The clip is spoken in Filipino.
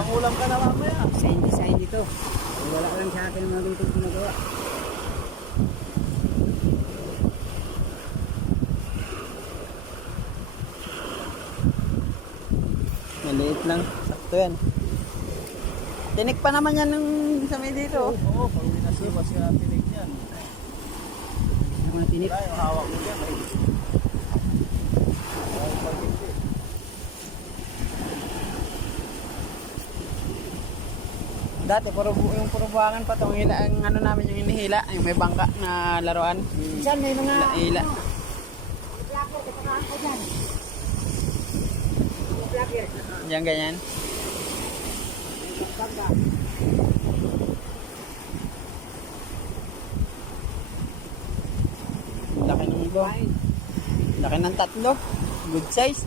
Pangulam ka na mamaya. Sa hindi to. Wala lang sa akin ang mga ganitong ginagawa. Maliit lang. Sakto yan. Tinik pa naman yan nung sa may dito. Oo, pag minasiwas ka tinig niyan. Ako na tinip. Wala yung hawak mo dyan. Pag hindi. Dati yung puro buwangan pa to. Ang ano namin yung inihila. Yung may bangka na laruan. Diyan may mga... Hila. Vlogger, kapakaan ko dyan. Vlogger. Yan ganyan. Bangga. Laki ng ibo. Laki ng tatlo. Good size.